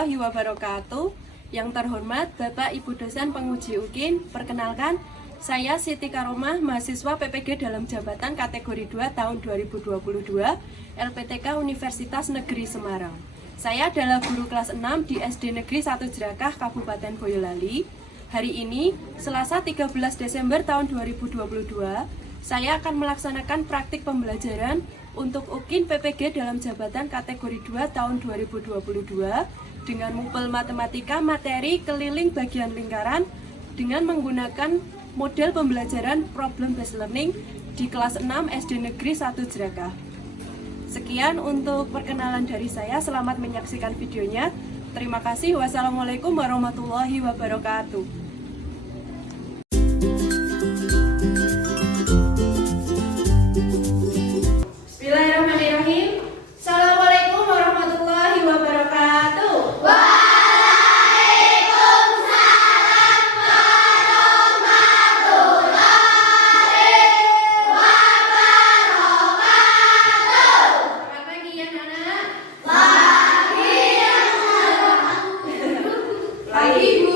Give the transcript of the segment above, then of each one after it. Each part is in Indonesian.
warahmatullahi wabarakatuh. Yang terhormat Bapak Ibu dosen penguji UKIN, perkenalkan saya Siti Karomah, mahasiswa PPG dalam jabatan kategori 2 tahun 2022 LPTK Universitas Negeri Semarang. Saya adalah guru kelas 6 di SD Negeri 1 Jerakah, Kabupaten Boyolali. Hari ini, Selasa 13 Desember tahun 2022, saya akan melaksanakan praktik pembelajaran untuk UKIN PPG dalam jabatan kategori 2 tahun 2022 dengan mupel matematika materi keliling bagian lingkaran dengan menggunakan model pembelajaran problem based learning di kelas 6 SD Negeri 1 Jerakah. Sekian untuk perkenalan dari saya, selamat menyaksikan videonya. Terima kasih. Wassalamualaikum warahmatullahi wabarakatuh. Bismillahirrahmanirrahim. Assalamualaikum warahmatullahi wabarakatuh. Waalaikumsalam warahmatullahi wabarakatuh. Selamat pagi ya anak. Pagi Bu.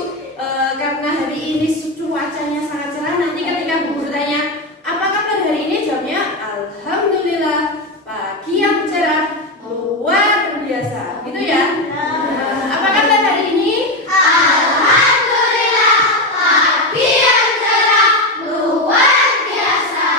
Karena hari ini cuacanya sangat cerah, nanti ketika Bu bertanya apa kabar hari ini, jawabnya alhamdulillah. Pagi yang cerah luar biasa, gitu ya. Apa kabar hari ini? Alhamdulillah, pagi yang cerah luar biasa.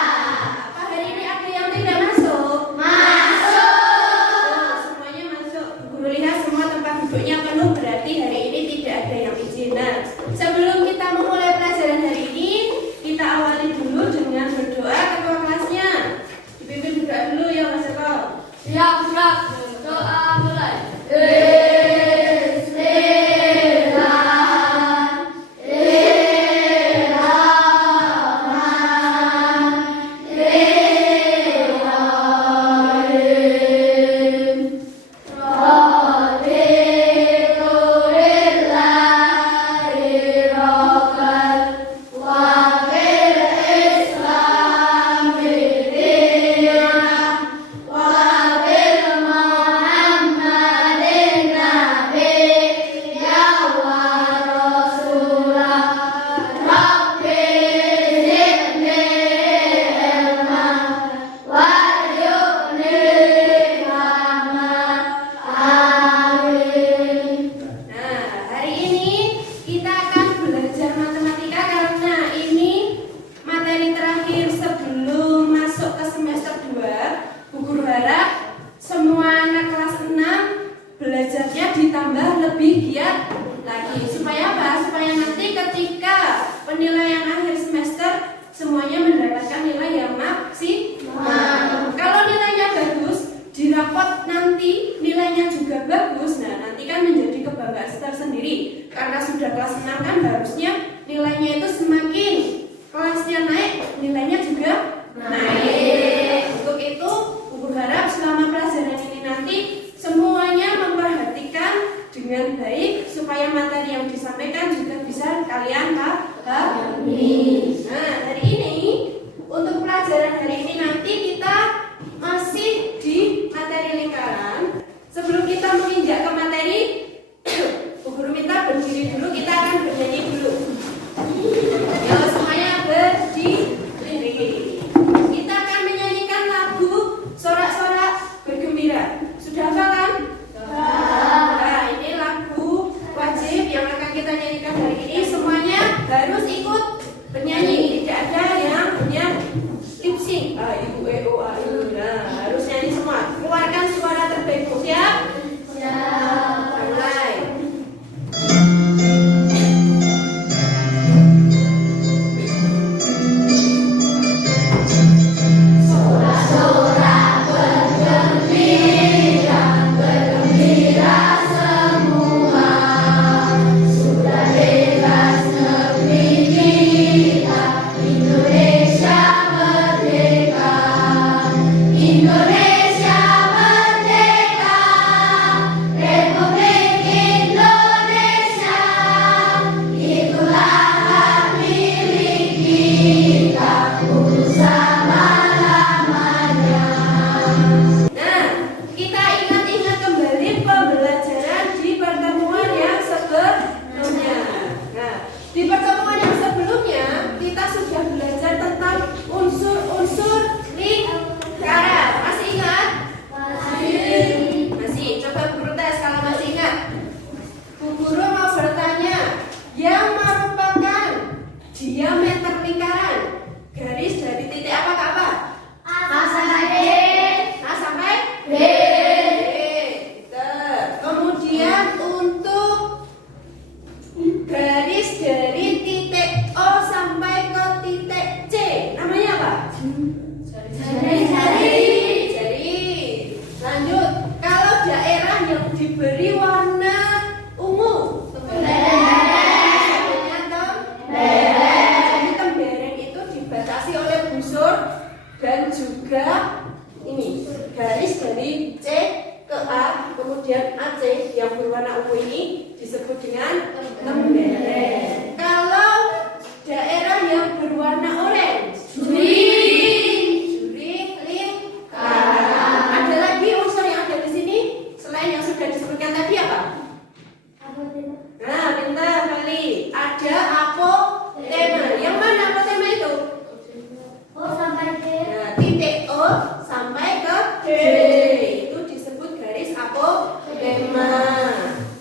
Apa hari ini ada yang tidak masuk? Masuk. Semuanya masuk. Guru lihat semua tempat duduknya penuh, berarti hari ini tidak ada yang izin. Nah, sebelum kita memulai pelajaran hari ini, kita awali dulu dengan berdoa ketua kelasnya. Dipimpin berdoa dulu ya Mas Eko. Siap, siap. Doa mulai. Nah, hari ini kita akan belajar matematika karena ini materi terakhir sebelum masuk ke semester 2. Bu Guru harap semua anak kelas 6 belajarnya ditambah lebih giat lagi. Supaya apa? Supaya nanti ketika penilaian akhir semester semuanya mendapatkan nilai yang maksimal. Kalau nilainya bagus, di rapot nanti nilainya juga bagus. Nah, nanti kan menjadi kebanggaan tersendiri. Karena sudah kelas 6 kan harusnya nilainya itu semakin kelasnya naik, nilainya juga naik. Untuk itu, Bu harap selama pelajaran ini nanti semuanya memperhatikan dengan baik supaya materi yang disampaikan juga bisa kalian pahami. Nah, hari ini untuk pelajaran hari ini nanti kita masih di materi lingkaran. Sebelum kita menginjak ke materi, Bu Guru minta berdiri dulu, kita akan bernyanyi dulu. Ya, semuanya berdiri. Kita akan menyanyikan lagu Sorak-sorak bergembira. Sudah hafal kan? Nah, ini lagu wajib yang akan kita nyanyikan hari ini. Semuanya harus ikut bernyanyi. Tidak ada yang punya lip sync. A, I, U, E, O, A, I. Nah, harus nyanyi semua. Keluarkan suara terbaikmu. Siap? Siap. disebut dengan lembereng. Kalau daerah yang berwarna orange, lingkaran. Ada lagi unsur yang ada di sini selain yang sudah disebutkan tadi apa? Nah, pintar kali. Ada apotema. Yang mana apotema itu? Nah, titik O sampai ke D. Itu disebut garis apotema.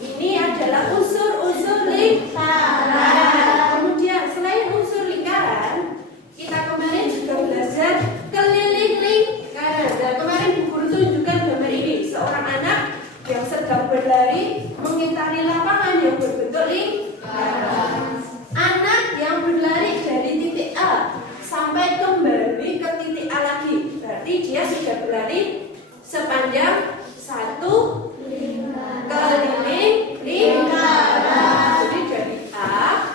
Ini adalah unsur-unsur lingkaran. Kemudian selain unsur lingkaran, kita kemarin juga belajar keliling lingkaran. Nah, kemarin Bu Guru tunjukkan gambar ini. Seorang anak yang sedang berlari mengitari lapangan yang berbentuk lingkaran. Anak yang berlari dari titik A sampai kembali ke titik A lagi, berarti dia sudah berlari sepanjang satu keliling lingkaran. Jadi dari A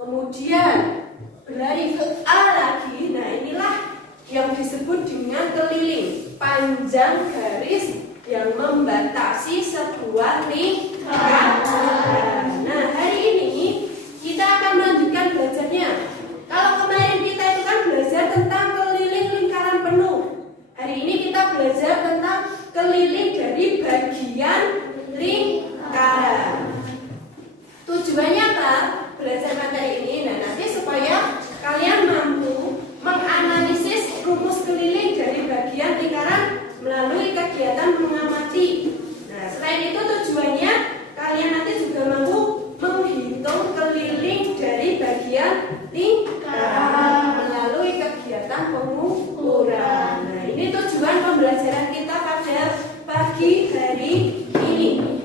kemudian berlari ke A lagi. Nah, inilah yang disebut dengan keliling, panjang garis yang membatasi sebuah lingkaran. Nah, hari ini kita akan melanjutkan belajarnya. Kalau kemarin kita itu kan belajar tentang keliling lingkaran penuh. Hari ini kita belajar tentang keliling dari bagian lingkaran. Tujuannya apa? Belajar materi ini. Nah, nanti supaya kalian mampu menganalisis rumus keliling dari bagian lingkaran melalui kegiatan mengamati. Nah, selain itu tujuannya kalian nanti juga mampu menghitung keliling dari bagian lingkaran melalui kegiatan pengukuran. Nah, ini tujuan pembelajaran kita pada pagi hari ini.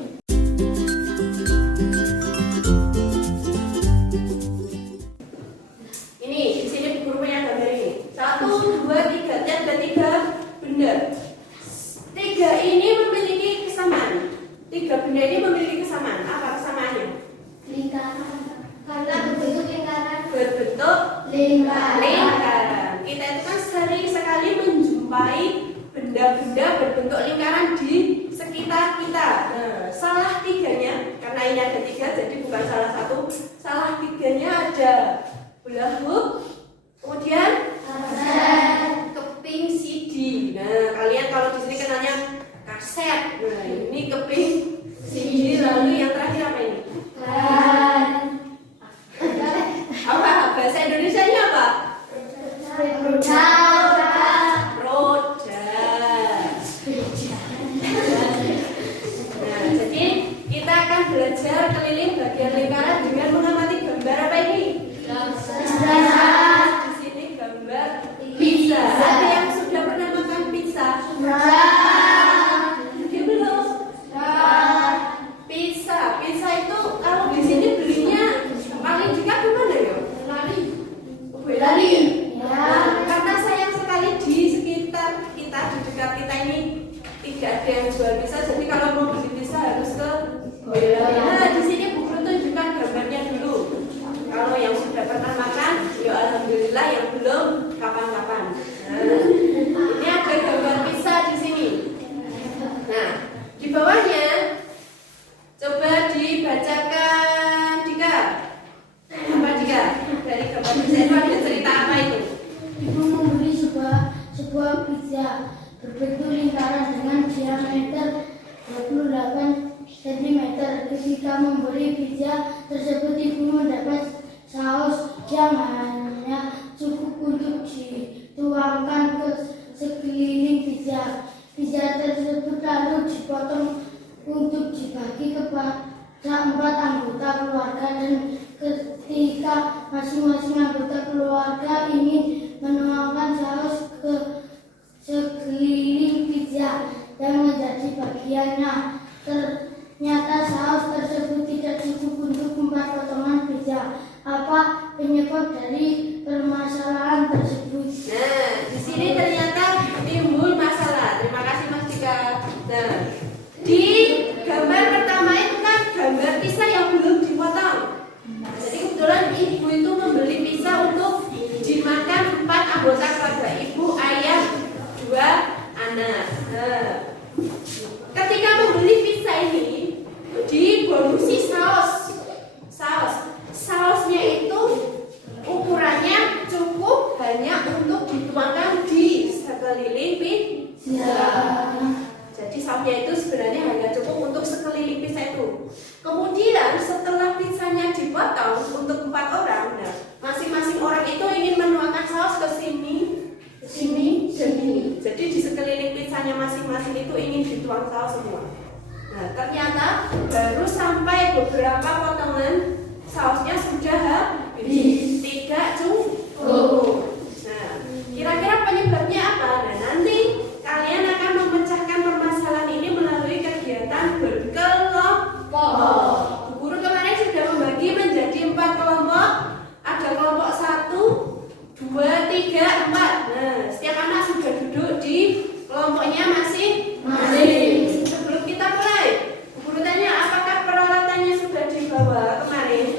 Ini di sini Bu Guru punya gambar ini. 1, 2, 3. Lihat ada 3 benda. 3 ini memiliki kesamaan. 3 benda ini memiliki kesamaan. Apa kesamaannya? Karena berbentuk Berbentuk lingkaran. Kita itu kan sering sekali menjumpai benda-benda berbentuk lingkaran di sekitar kita. Nah, salah 3-nya, karena ini ada 3, jadi bukan salah satu. Salah 3-nya ada bola hoop, kemudian keping CD. Nah, kalian kalau di sini kenalnya kaset. Nah, ini keping CD. Lalu yang terakhir apa ini? Apa? Bahasa Indonesianya apa? Roda. Nah, jadi kita akan belajar keliling bagian lingkaran dengan mengamati gambar apa ini? Di sini gambar pizza. Ada yang sudah pernah makan pizza? Belum? Pizza itu kalau di sini belinya paling dekat di mana ya? Lali. Nah, karena sayang sekali di sekitar kita, di dekat kita ini tidak ada yang jual pizza. Jadi kalau mau beli pizza harus ke Boyolali. Nah, di sini Bu Guru tunjukkan gambarnya dulu. Kalau yang sudah pernah makan, ya alhamdulillah. Yang belum, kapan-kapan. Nah, ini ada gambar pizza di sini. Nah, di bawahnya coba dibacakan Dika. Apa Dika? Dari gambar pizza itu ada cerita apa itu? Ibu membeli sebuah pizza berbentuk lingkaran dengan diameter 28 cm. Ketika membeli pizza tersebut, ibu mendapat saus yang hanya cukup untuk dituangkan ke sekeliling pizza. Pizza tersebut lalu dipotong untuk dibagi kepada 4 anggota keluarga, dan ketika masing-masing anggota keluarga ingin menuangkan saus ke sekeliling pizza dan menjadi bagiannya, ternyata saus tersebut tidak cukup untuk 4 potongan pizza. Apa penyebab dari permasalahan tersebut? Nah, di sini ternyata timbul masalah. Terima kasih Mas Dika. Nah, di gambar pertama itu kan gambar pizza yang belum dipotong. Jadi kebetulan ibu itu membeli pizza untuk dimakan 4 anggota keluarga, ibu, ayah, 2 anak. Nah, ketika membeli pizza ini dibonusi pizzanya dipotong untuk 4 orang. Nah, masing-masing orang itu ingin menuangkan saus ke sini, dan ini. Jadi di sekeliling pizzanya masing-masing itu ingin dituang saus semua. Nah, ternyata baru sampai beberapa potongan sausnya sudah habis. Tidak cukup. Nah, kira-kira penyebabnya apa? Nah, nanti kalian akan memecahkan permasalahan ini melalui kegiatan berkelompok. Guru kemarin sudah membagi menjadi 4 kelompok. Ada kelompok 1, 2, 3, 4. Nah, setiap anak sudah duduk di kelompoknya masing-masing. Sebelum kita mulai, guru tanya apakah peralatannya sudah dibawa kemarin?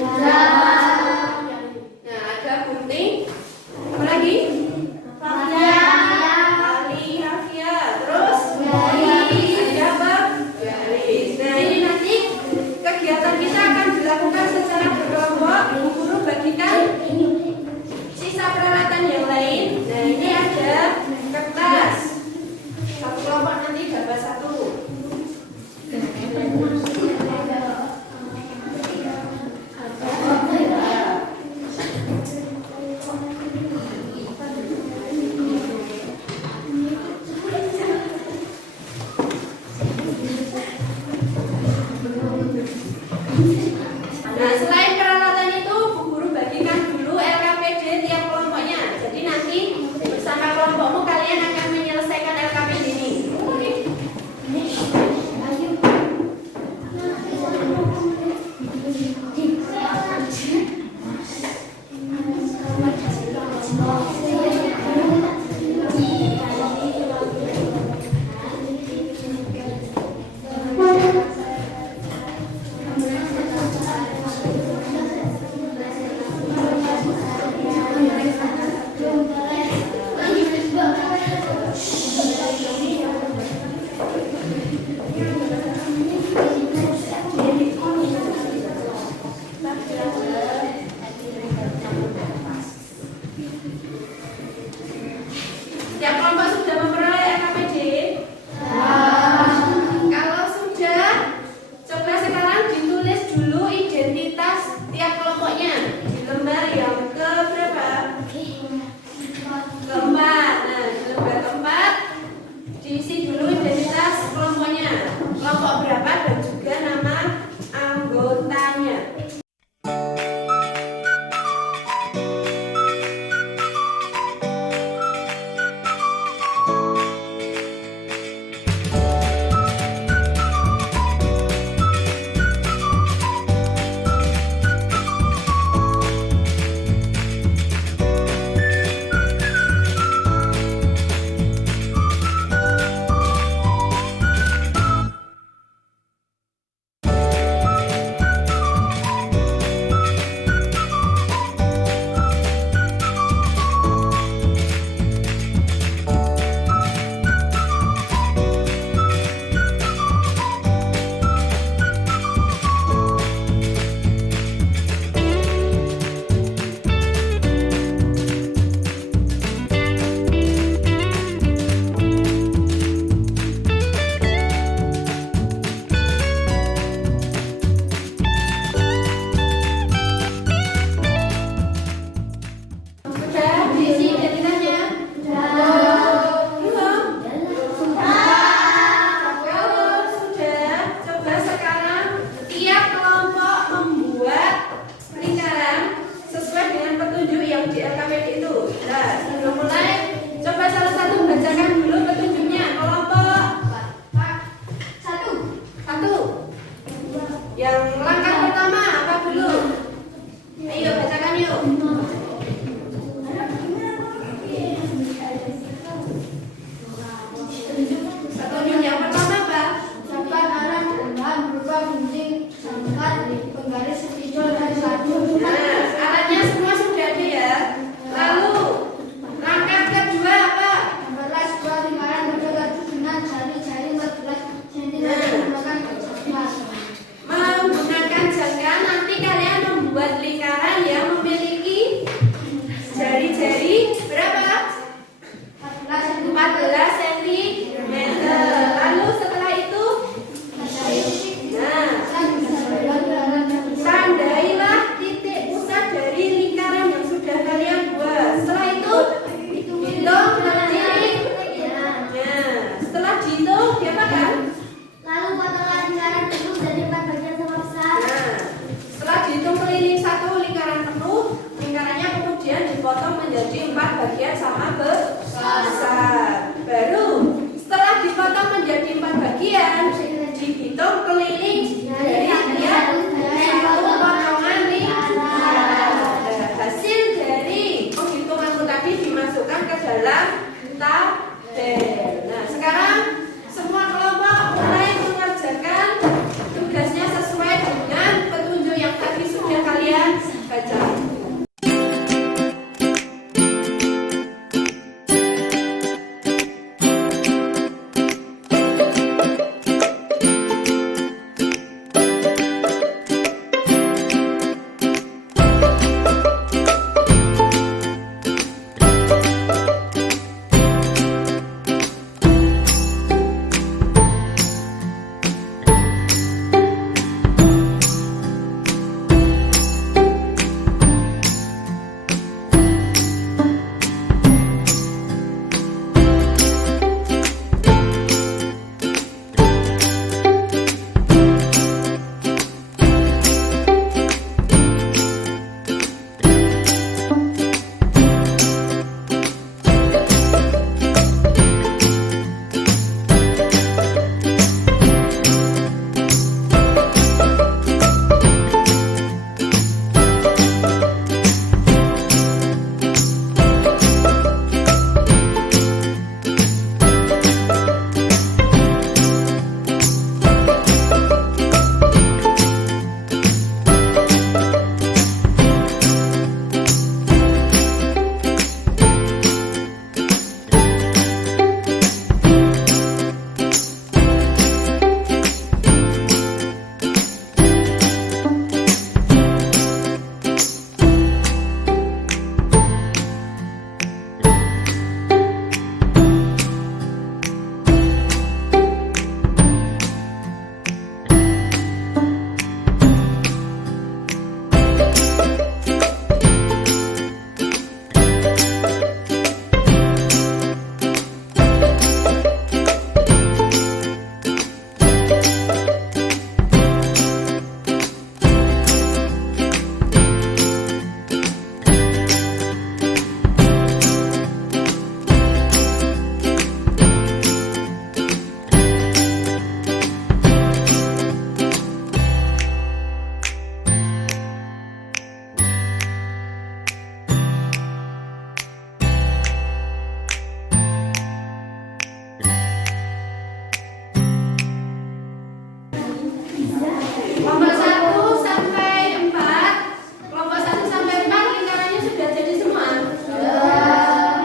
Kelompok 1 sampai 4, kelompok 1 sampai 4 lingkarannya sudah jadi semua?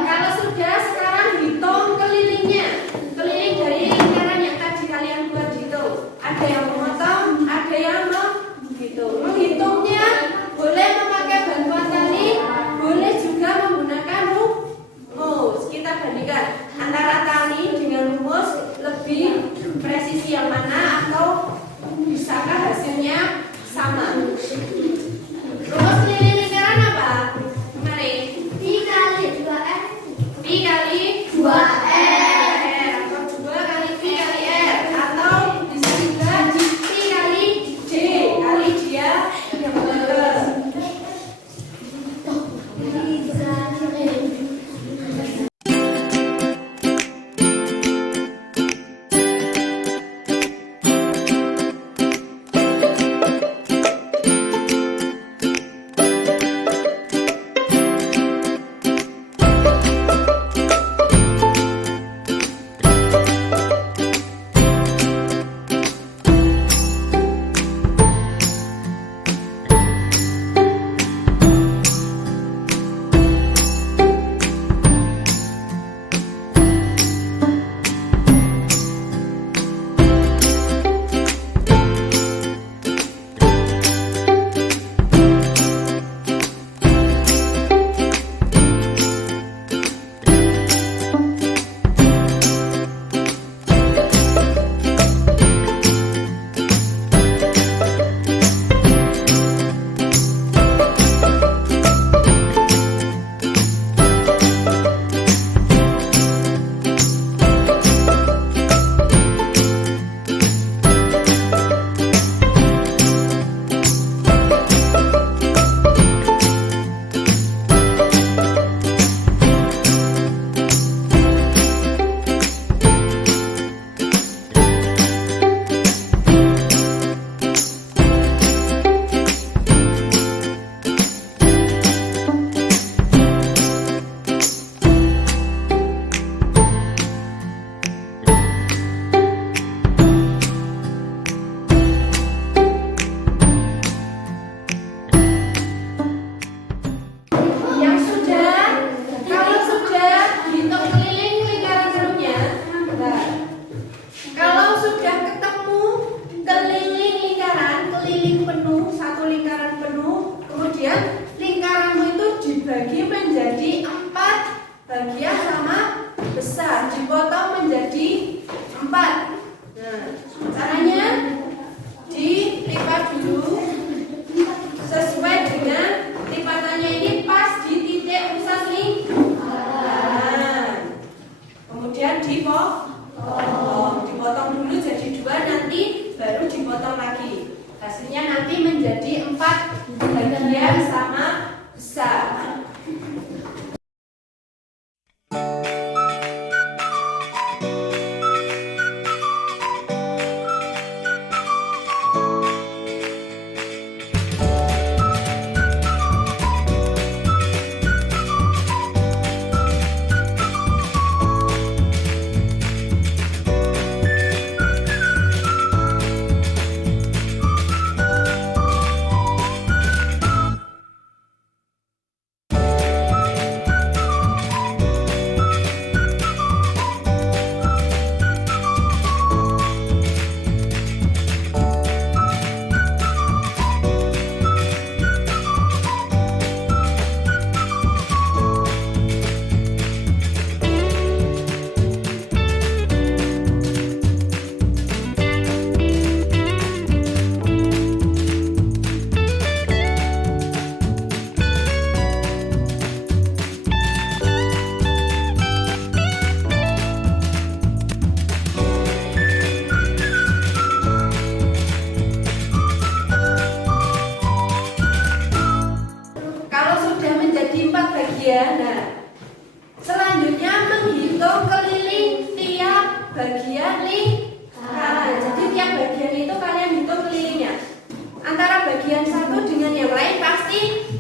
Kalau sudah, sekarang hitung kelilingnya. Keliling dari lingkaran yang tadi kalian buat itu. Ada yang memotong, ada yang menghitung. Menghitungnya boleh memakai bantuan tali, boleh juga menggunakan rumus. Kita bandingkan antara tali dengan rumus, lebih presisi yang mana atau bisakah hasilnya sama? Rumus keliling lingkaran apa? Mari. Pi kali 2R. Pi kali 2R atau 2 kali Pi kali R, atau bisa juga Pi kali J kali dia yang benar.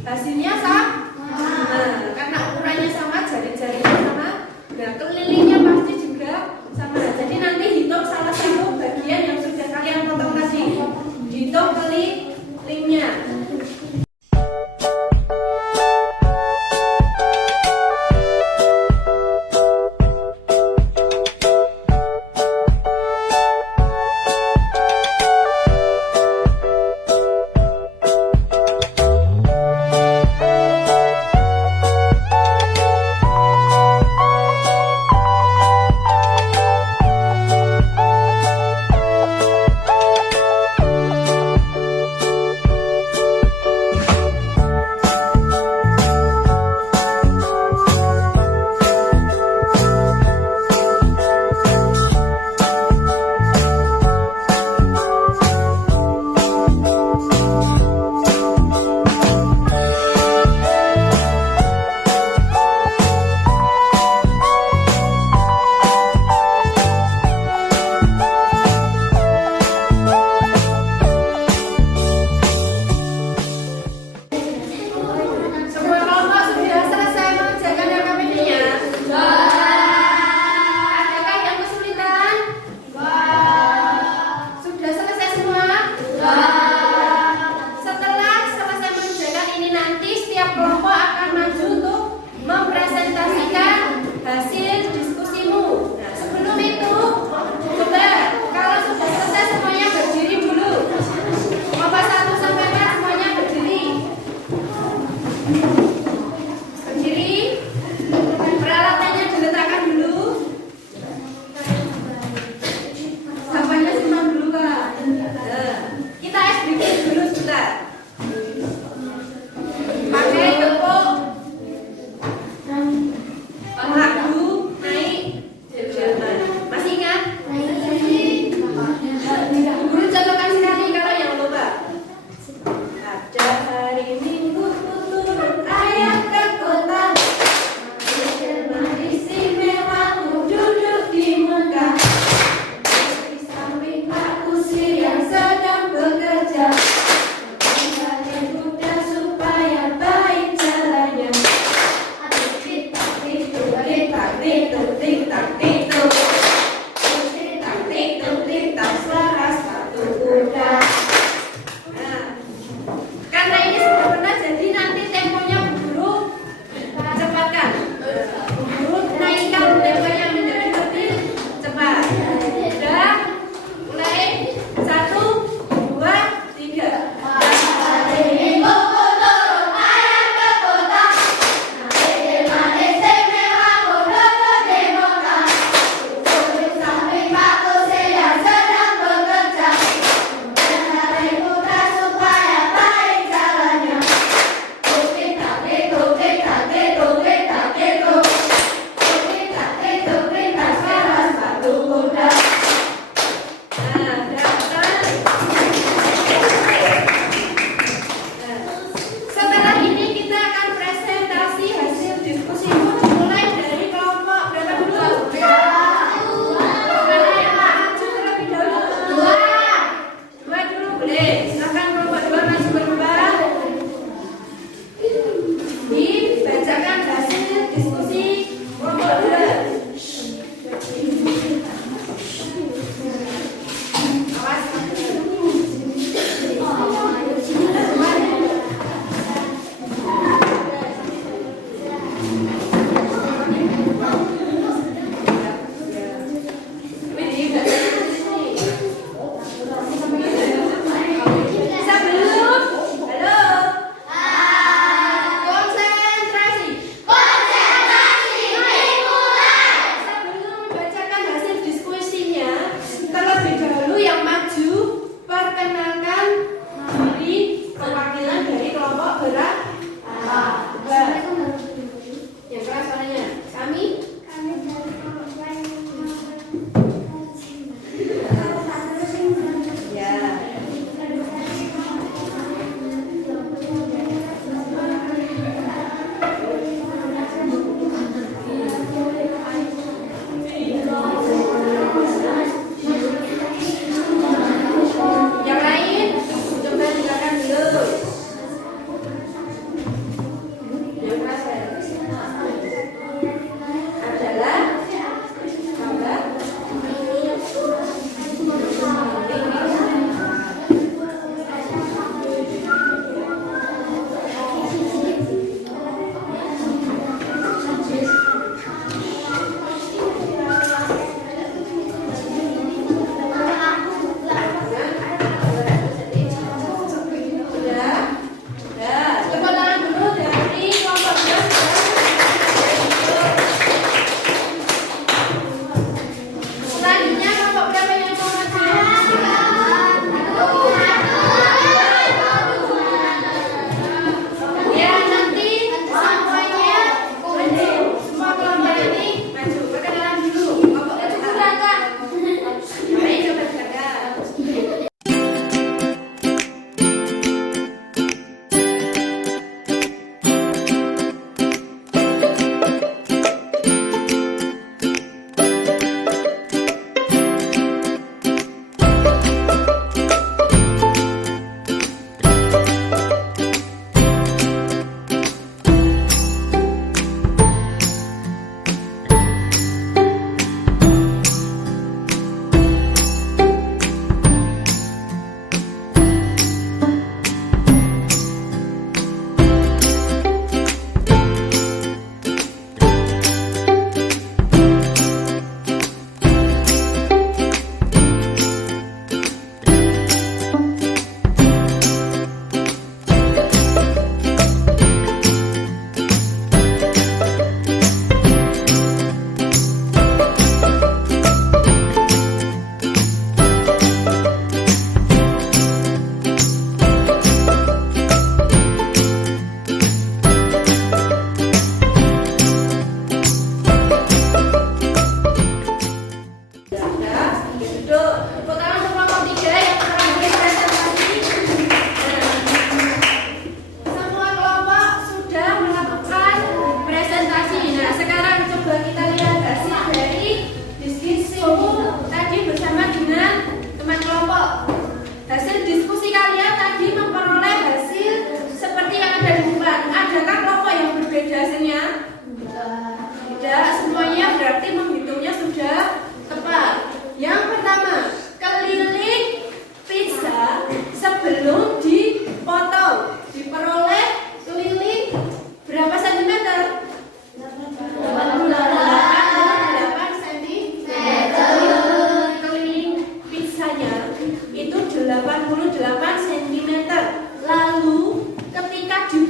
hasilnya sama. Nah, karena ukurannya sama, jari-jarinya sama, nah kelilingnya pasti juga sama. Jadi nanti hitung salah satu bagian yang sudah kalian potong tadi, hitung kelilingnya. Karena ini sudah benar.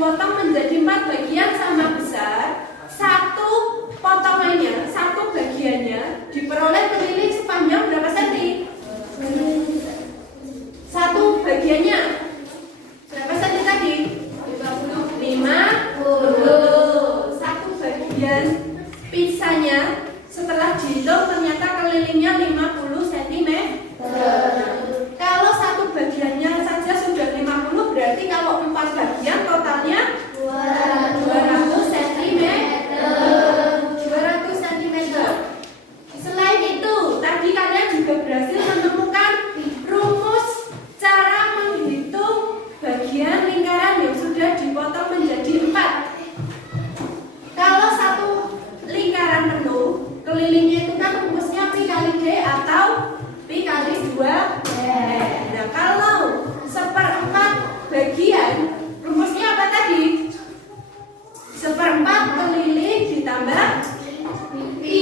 dipotong menjadi 4 bagian sama besar, satu potongannya, satu bagiannya diperoleh keliling sepanjang berapa senti? Satu bagiannya berapa senti tadi? 50. Satu bagian pizzanya setelah dihitung ternyata kelilingnya 50 cm. Kalau satu bagiannya saja sudah 50, berarti kalau 4 bagian totalnya 200 cm. 200 cm. Selain itu, tadi kalian juga berhasil menemukan rumus cara menghitung bagian lingkaran yang sudah dipotong menjadi 4. Kalau satu lingkaran penuh, kelilingnya itu kan rumusnya pi kali d atau pi kali 2. Nah, kalau 1/4 bagian, rumusnya apa tadi? 1/4 keliling ditambah pi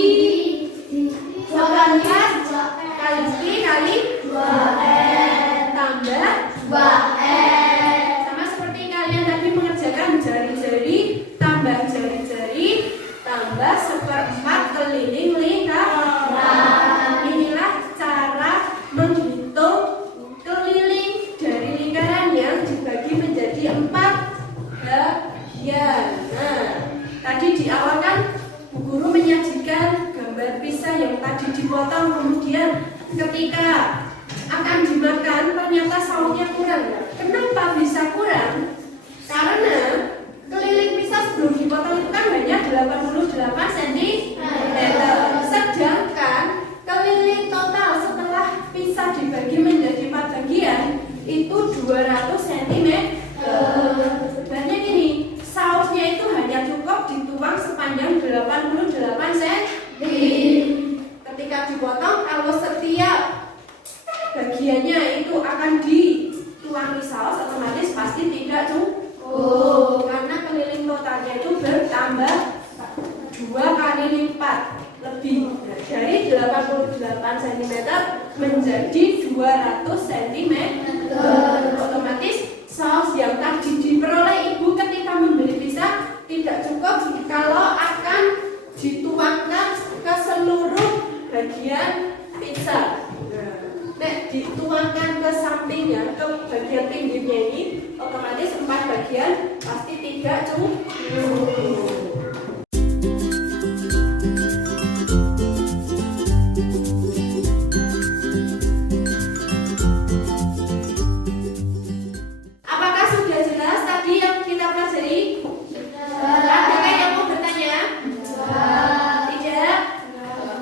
18 kali pi kali 2n tambah 2n. Sama seperti kalian tadi mengerjakan jari-jari tambah jari-jari tambah 1/4 keliling lingkaran. Inilah cara menghitung keliling dari lingkaran yang dibagi menjadi 4 bagian. Nah, tadi di awal kan Bu Guru menyajikan gambar pizza yang tadi dipotong, kemudian ketika akan dimakan ternyata sausnya kurang. Kenapa bisa kurang? Karena keliling pizza sebelum dipotong itu kan hanya 88 cm. Sedangkan keliling total setelah pizza dibagi menjadi 4 bagian itu 200 cm. Berarti gini, sausnya itu hanya cukup dituang sepanjang 88 cm. Ketika dipotong, kalau setiap bagiannya itu akan dituangi saus, otomatis pasti tidak cukup. Karena keliling totalnya itu bertambah 2 kali lipat lebih. Nah, dari 88 cm menjadi 200 cm. Otomatis saus yang tadi diperoleh ibu ketika membeli pizza tidak cukup kalau akan dituangkan ke seluruh bagian pizza. Nah, dituangkan ke sampingnya, ke bagian pinggirnya ini, otomatis 4 bagian pasti tidak cukup. Apakah sudah jelas tadi yang kita pelajari? Adakah yang mau bertanya? Tidak?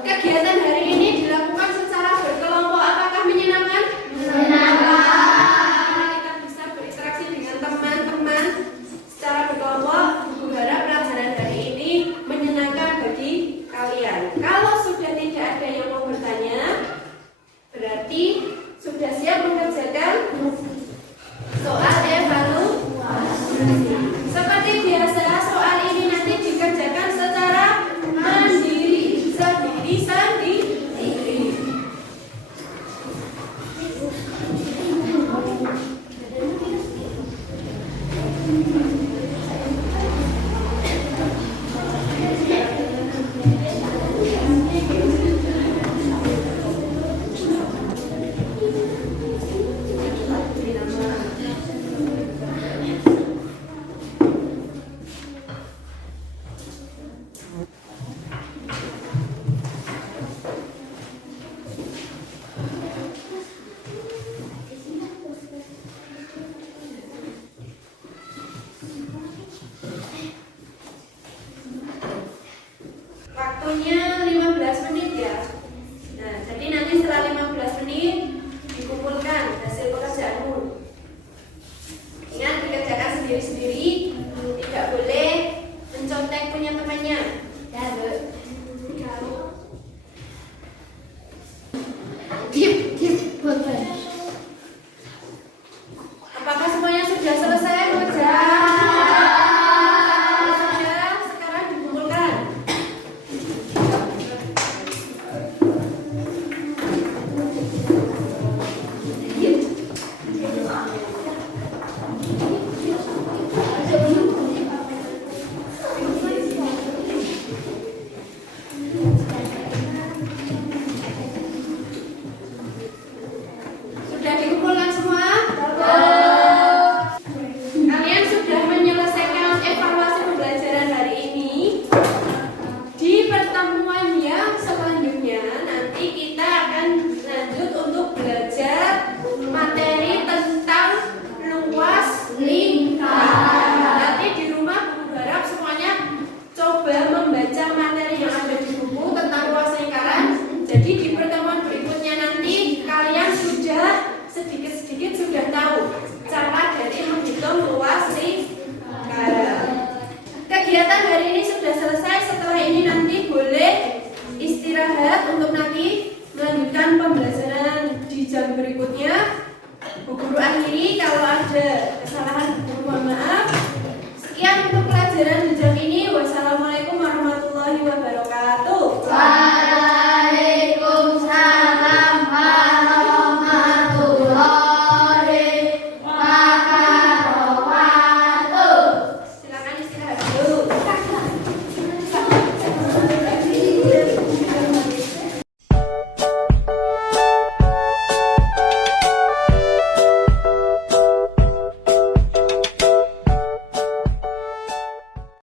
Kegiatan hari ini dilakukan secara berkelompok. Apakah menyenangkan? Kita bisa berinteraksi dengan teman-teman secara berkelompok. Bu harap pelajaran hari ini menyenangkan bagi kalian. Kalau sudah tidak ada yang mau bertanya, berarti sudah siap mengerjakan soal evaluasi. Seperti biasa, soal ini nanti dikerjakan secara mandiri, sendiri-sendiri. Waktunya